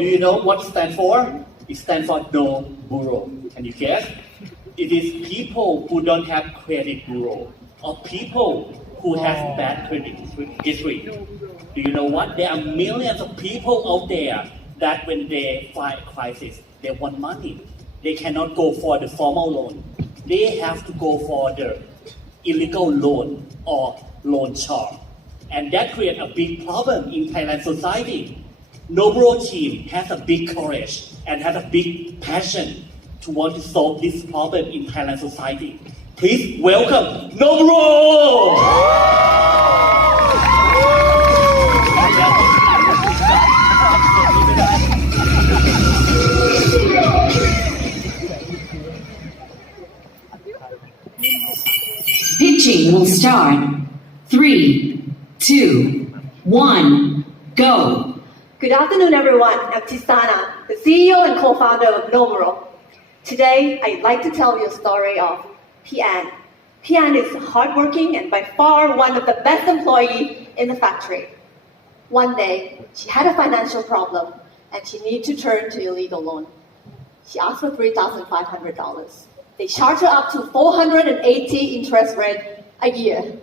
do you know what it stands for? It stands for no bureau. Can you guess? It is people who don't have credit bureau or people who has bad credit history. Do you know what? There are millions of people out there that when they find crisis, they want money. They cannot go for the formal loan. They have to go for the illegal loan or loan shark. And that creates a big problem in Thailand society. Nobro team has a big courage and has a big passion to want to solve this problem in Thailand society. Please welcome Nobro! Pitching will start. 3, 2, 1, go. Good afternoon, everyone. I'm Thisana, the CEO and co-founder of Nomuro. Today, I'd like to tell you a story of Pian. Pian is hardworking and by far one of the best employees in the factory. One day, she had a financial problem and she needed to turn to illegal loan. She asked for $3,500. They charged her up to 480 interest rate a year.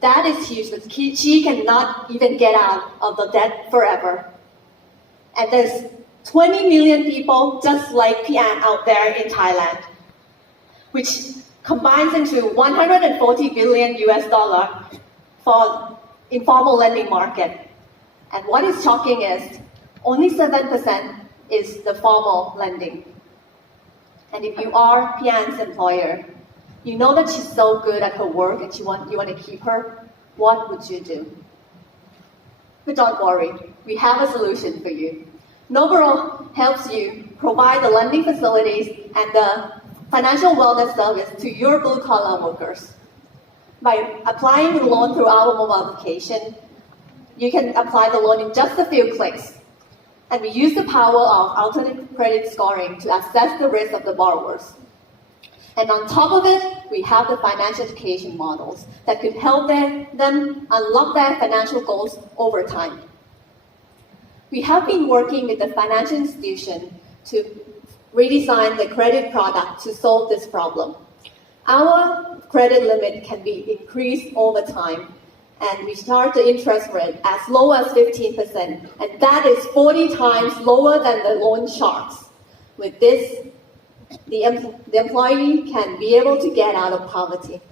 That is huge, but she cannot even get out of the debt forever. And there's 20 million people just like Pian out there in Thailand, which combines into 140 billion US dollar for informal lending market. And what is shocking is only 7% is the formal lending. And if you are Pian's employer, you know that she's so good at her work and you want to keep her, what would you do? But don't worry, we have a solution for you. Noburo helps you provide the lending facilities and the financial wellness service to your blue-collar workers. By applying the loan through our mobile application, you can apply the loan in just a few clicks. And we use the power of alternate credit scoring to assess the risk of the borrowers. And on top of it, we have the financial education models that could help them unlock their financial goals over time. We have been working with the financial institution to redesign the credit product to solve this problem. Our credit limit can be increased over time, and we charge the interest rate as low as 15%, and that is 40 times lower than the loan sharks. With this, the employee can be able to get out of poverty.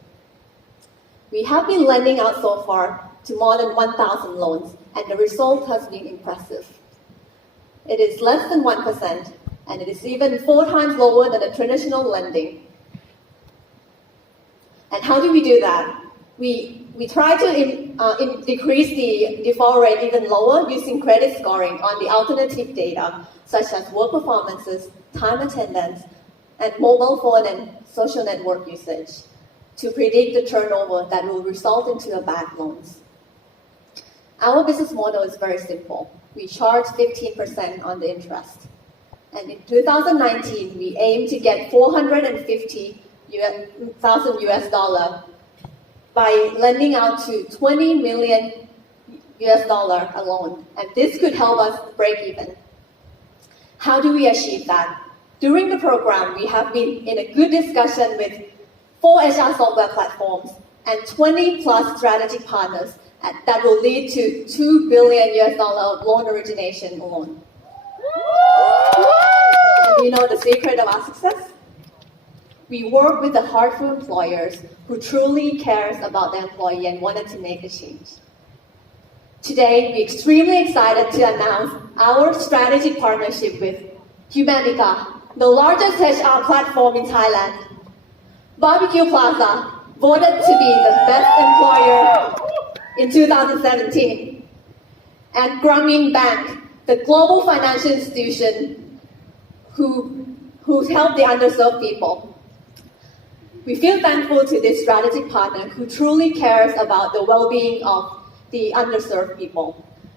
We have been lending out so far to more than 1,000 loans, and the result has been impressive. It is less than 1%, and it is even 4 times lower than the traditional lending. And how do we do that? We try to decrease the default rate even lower using credit scoring on the alternative data, such as work performances, time attendance, and mobile phone and social network usage to predict the turnover that will result into a bad loans. Our business model is very simple. We charge 15% on the interest. And in 2019, we aim to get 450,000 US dollar by lending out to 20 million US dollar alone. And this could help us break even. How do we achieve that? During the program, we have been in a good discussion with 4 HR software platforms and 20 plus strategic partners that will lead to 2 billion US dollar of loan origination alone. And you know the secret of our success? We work with the heartful employers who truly cares about their employee and wanted to make a change. Today, we're extremely excited to announce our strategic partnership with Humanica, the largest HR platform in Thailand. Barbecue Plaza voted to be the best employer in 2017. And Grameen Bank, the global financial institution who helped the underserved people. We feel thankful to this strategic partner who truly cares about the well-being of the underserved people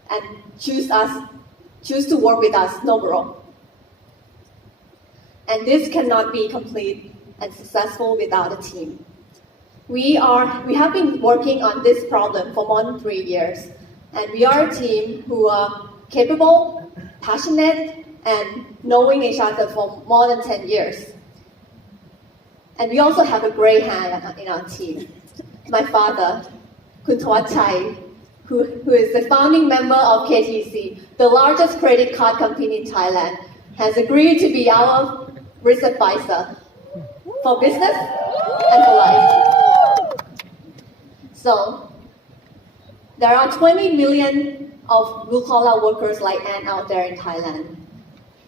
and choose to work with us, Noburo. And this cannot be complete and successful without a team. We have been working on this problem for more than 3 years, and we are a team who are capable, passionate and knowing each other for more than 10 years. And we also have a gray hand in our team. My father, Kun Thawatchai, who is the founding member of KTC, the largest credit card company in Thailand, has agreed to be our risk advisor for business and for life. So, there are 20 million of blue-collar workers like Anne out there in Thailand.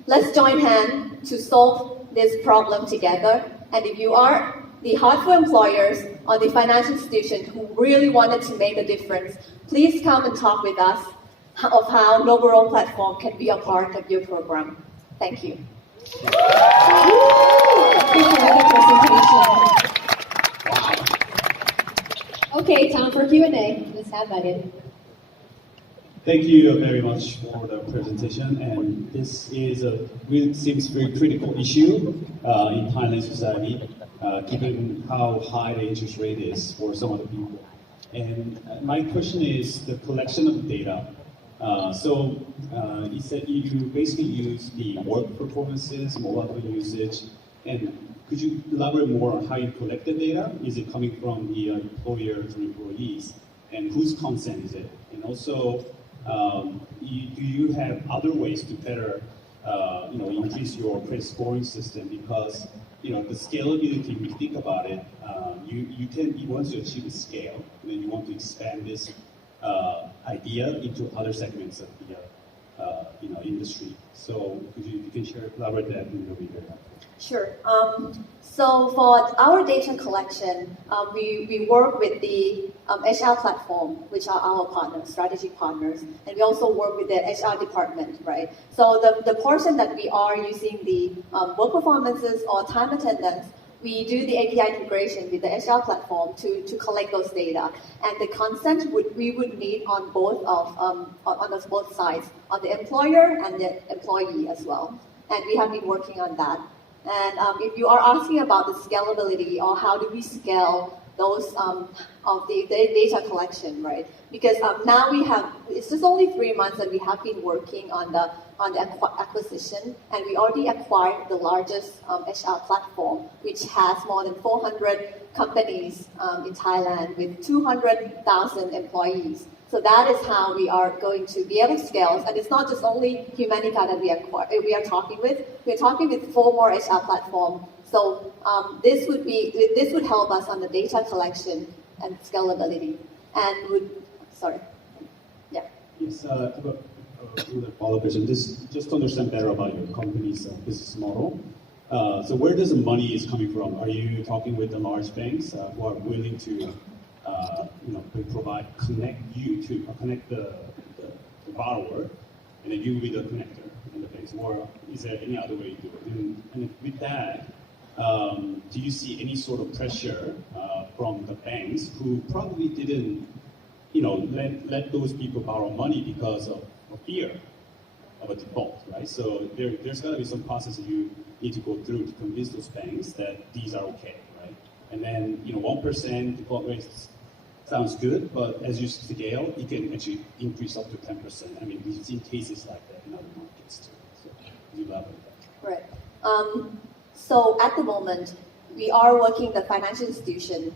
Let's join hands to solve this problem together. And if you are the hardcore employers or the financial institution who really wanted to make a difference, please come and talk with us of how Noburo platform can be a part of your program. Thank you. Okay, time for Q&A. Let's have that in. Thank you very much for the presentation, and this is seems very critical issue in Thailand society, given how high the interest rate is for some of the people. And my question is the collection of data. So you said you basically use the work performances, mobile phone usage, and could you elaborate more on how you collect the data? Is it coming from the employers or employees, and whose consent is it? And also, do you have other ways to better, increase your credit scoring system? Because the scalability, if you think about it, you want to achieve a scale, and then you want to expand this idea into other segments of the industry. So could you can elaborate that in a bit? Sure. So for our data collection, we work with the HR platform, which are our partners, strategic partners, and we also work with the HR department, right? So the portion that we are using the work performances or time attendance, we do the API integration with the HR platform to collect those data, and the consent we would need on both both sides, on the employer and the employee as well, and we have been working on that. And if you are asking about the scalability or how do we scale those of the data collection, right? Because now it's just only 3 months that we have been working on the acquisition, and we already acquired the largest HR platform, which has more than 400 companies in Thailand with 200,000 employees. So that is how we are going to be able to scale. And it's not just only Humanica that we are talking with. We're talking with 4 more HR platforms. So this would help us on the data collection and scalability. And yeah. Yes, I have a follow-up question. Just to understand better about your company's business model. So where does the money is coming from? Are you talking with the large banks who are willing to connect the borrower, and then you will be the connector in the banks, or is there any other way to do it? And with that, do you see any sort of pressure from the banks who probably didn't, let those people borrow money because of fear of a default, right? So there's got to be some process you need to go through to convince those banks that these are okay, right? And then 1% default rate sounds good, but as you scale, it can actually increase up to 10%. I mean, we've seen cases like that in other markets too. So you elaborate that. Right. So at the moment, we are working the financial institution,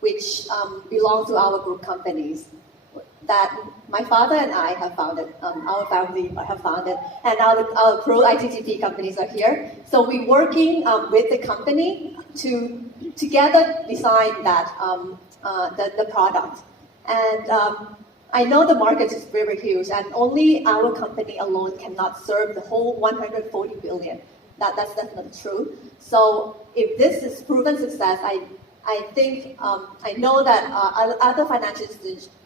which belongs to our group companies that my father and I have founded, our family have founded, and our pro ITTP companies are here. So we're working with the company to together design that the product. And I know the market is very huge, and only our company alone cannot serve the whole 140 billion. That's definitely true. So if this is proven success, I think I know that other financial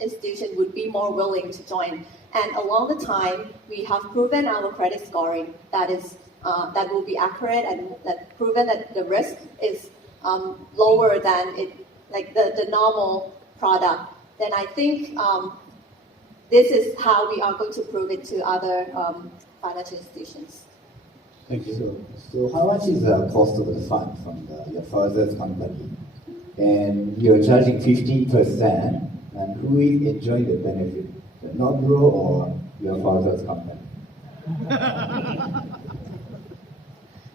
institutions would be more willing to join. And along the time, we have proven our credit scoring that will be accurate, and that proven that the risk is lower than the normal product. Then I think this is how we are going to prove it to other financial institutions. Thank you. So how much is the cost of the fund from your father's company? And you're charging 15%, and who is enjoying the benefit? The Noburo or your father's company?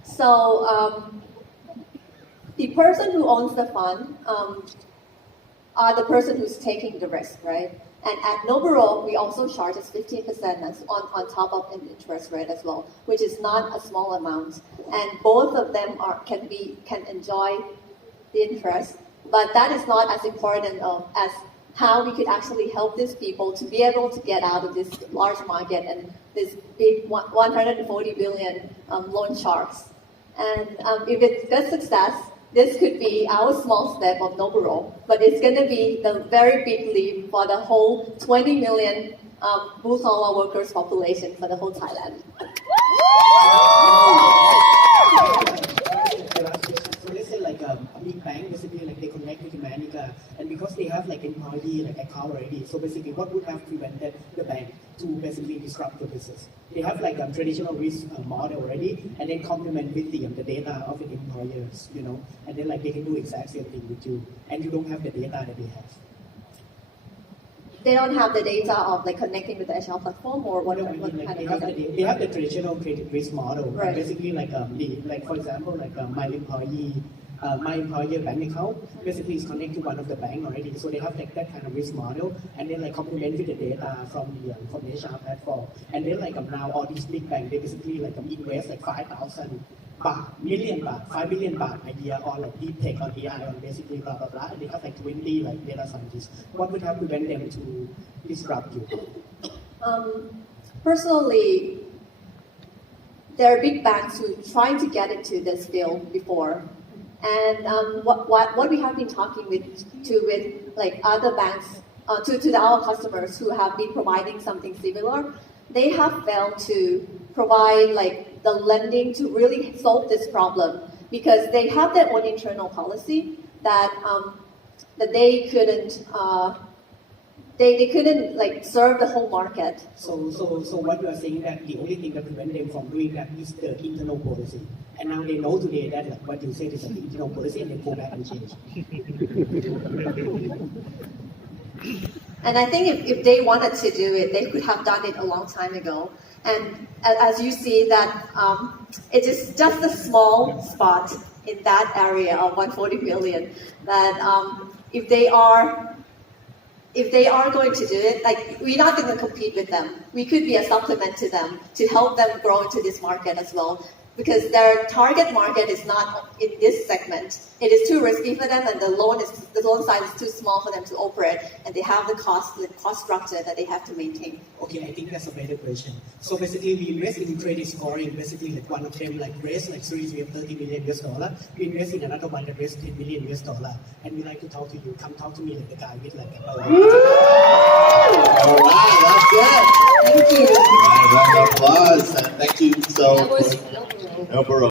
So the person who owns the fund are the person who's taking the risk, right? And at Noburo, we also charge us 15% on top of an interest rate as well, which is not a small amount. And both of them can enjoy the interest, but that is not as important as how we could actually help these people to be able to get out of this large market and this big 140 billion loan sharks. And if it's a success, this could be our small step of Noburo, but it's going to be the very big leap for the whole 20 million blue-collar workers population for the whole Thailand. So let's say like a big bank, basically like they connect with Humanica, and because they have like employee like account already, so basically what would have prevented the bank to basically disrupt the business? They have like a traditional risk model already, and then complement with the data of the employers, you know, and then like they can do exact same thing with you, and you don't have the data that they have. They don't have the data of like connecting with the HR platform or what, No, what like kind they of have data? they have the traditional credit risk model, Right. basically like like for example like my employer bank account basically is connected to one of the bank already, so they have like that kind of risk model, and then like complement with the data from the HR platform, and then like now all these big banks they basically like invest like 5,000 million baht, 5 million baht a year on like deep tech or AI on basically blah blah blah, and they have like 20 like data scientists. What would have prevent them to disrupt you? Personally, there are big banks who trying to get into this field before, and what we have been talking with like other banks to our customers who have been providing something similar, they have failed to provide like the lending to really solve this problem because they have their own internal policy that that they couldn't. They couldn't like serve the whole market. So what you are saying that the only thing that prevent them from doing that is the internal policy. And now they know today that like what you said is an internal policy and they go back and change. And I think if they wanted to do it, they could have done it a long time ago. And as you see that it is just a small spot in that area of 140 billion that if they are going to do it, like we're not going to compete with them. We could be a supplement to them to help them grow into this market as well. Because their target market is not in this segment. It is too risky for them, and the loan size is too small for them to operate, and they have the cost structure that they have to maintain. Okay, I think that's a better question. So basically, we invest in credit scoring. Basically, like one of them like raised like series we have $30 million. We invest in another one that raised $10 million, and we like to talk to you. Come talk to me like the guy with like a All right, that's it. Thank you. All right, round of applause. And thank you so That was much.